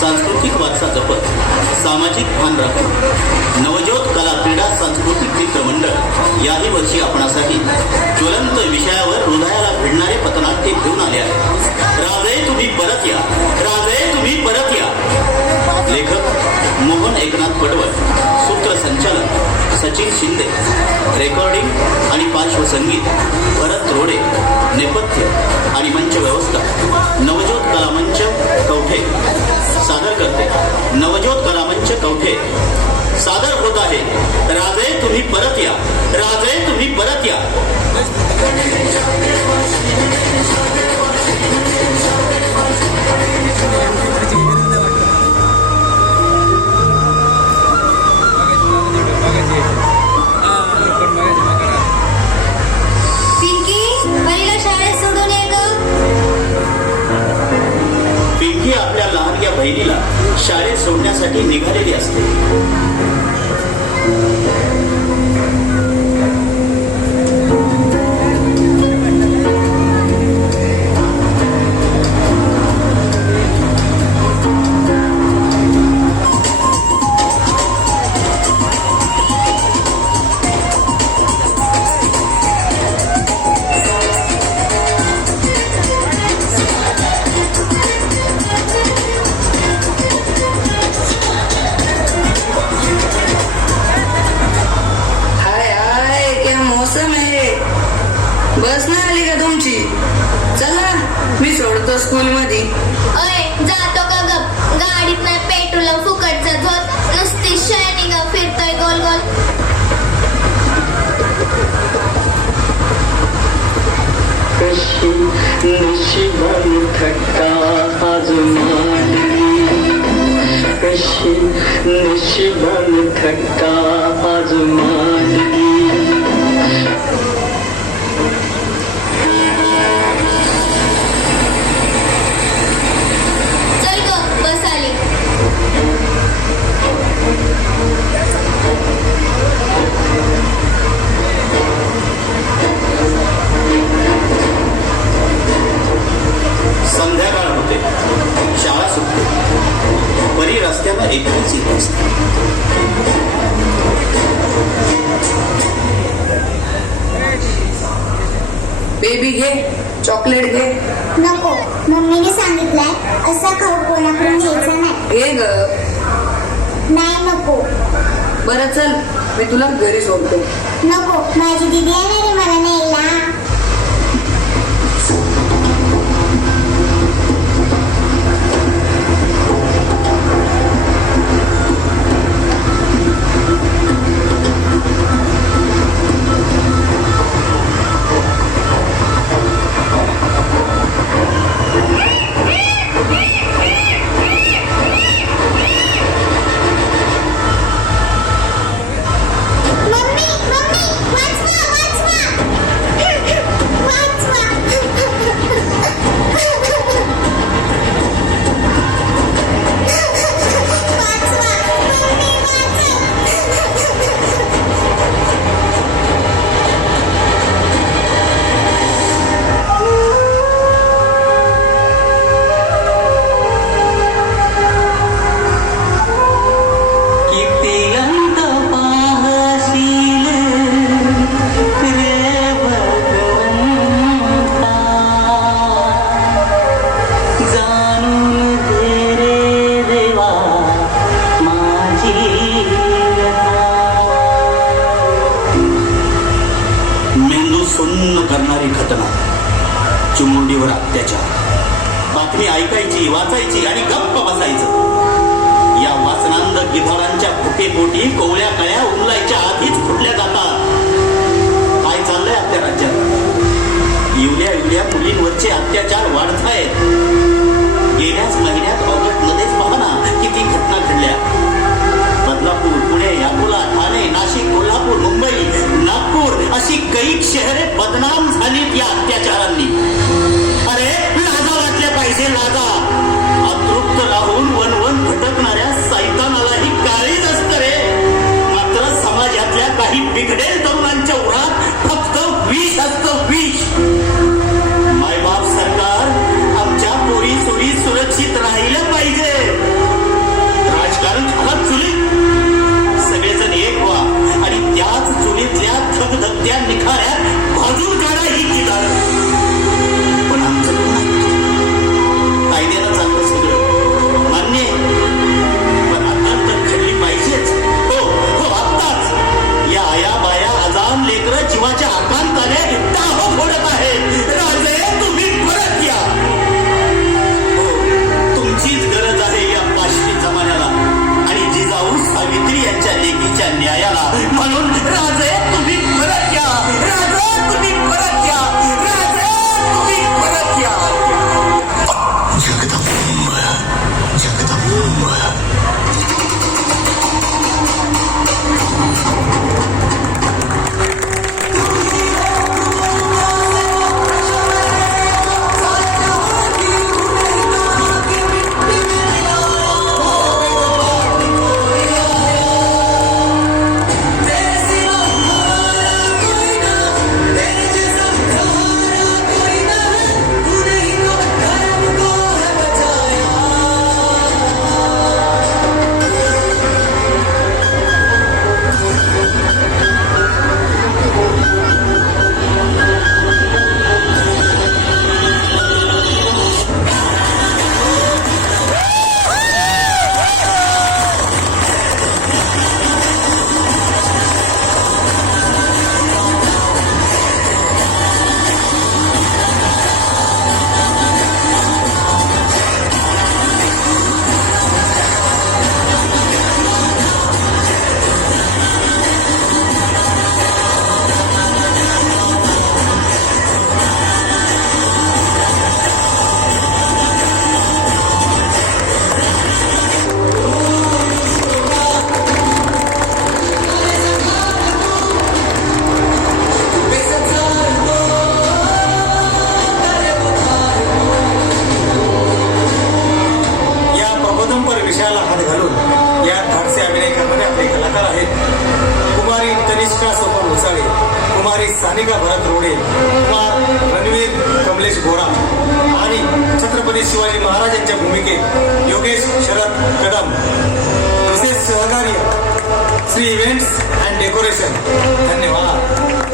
सांस्कृतिक वारसा जपत सामाजिक भान राखून नवज्योत कला क्रीडा सांस्कृतिक मित्र मंडळ याही वर्षी आपणासाठी ज्वलंत विषयावर हृदयाला भिडणारे पथनाट्य घेऊन आले आहे राजे तुम्ही परत या. राजे तुम्ही परत या. लेखक मोहन एकनाथ पडवळ सूत्रसंचालन सचिन शिंदे रेकॉर्डिंग आणि पार्श्वसंगीत भरत रोडे नेपथ्य आणि मंच व्यवस्था नवज्योत कला मंच कवठे इथे सादर होत आहे. राजे तुम्ही परत या. राजे तुम्ही परत या. पिंकी निघालेली असते. क्या मौसम है बस ना आली का तुमची? चला मी सोडतो स्कूल मध्ये अय जातो का ग गाडीत नाही पेट्रोल फुकटचा झोत नुसती शायनिंग फिरतोय गोल गोल. कशी नशिबाने थट्टा कशी नशिबाने थट्टा बेबी घे चॉकलेट घे. नको मम्मीने सांगितलंय असा खाऊ कोणाकडून घ्यायचा नाही. घे ग. नाही नको. बरं चल मी तुला घरी सोडतो. नको माझी दिदी आहे बातमी ऐकायची वाचायची आणि गप्प बसायचं. या वाचनांद गिधाडांच्या भुकेपोटी कोवळ्या कळ्या उमलायच्या आधीच फुटल्या जातात. काय चाललंय आपल्या राज्यात? इवल्या इवल्या मुलींवरचे अत्याचार वाढतायत. गेल्याच महिन्यात ऑगस्ट मध्येच पहा ना किती घटना घडल्या. बदलापूर पुणे अकोला ठाणे नाशिक कोल्हापूर मुंबई नागपूर अशी कैक शहरे बदनाम झालीत या अत्याचारांनी. 天来到。राधिका भरत रोडे? कुमार रणवीर कमलेश गोरा आणि छत्रपती शिवाजी महाराजांच्या भूमिकेत योगेश शरद कदम. विशेष सहकार्य श्री इव्हेंट्स अँड डेकोरेशन धन्यवाद.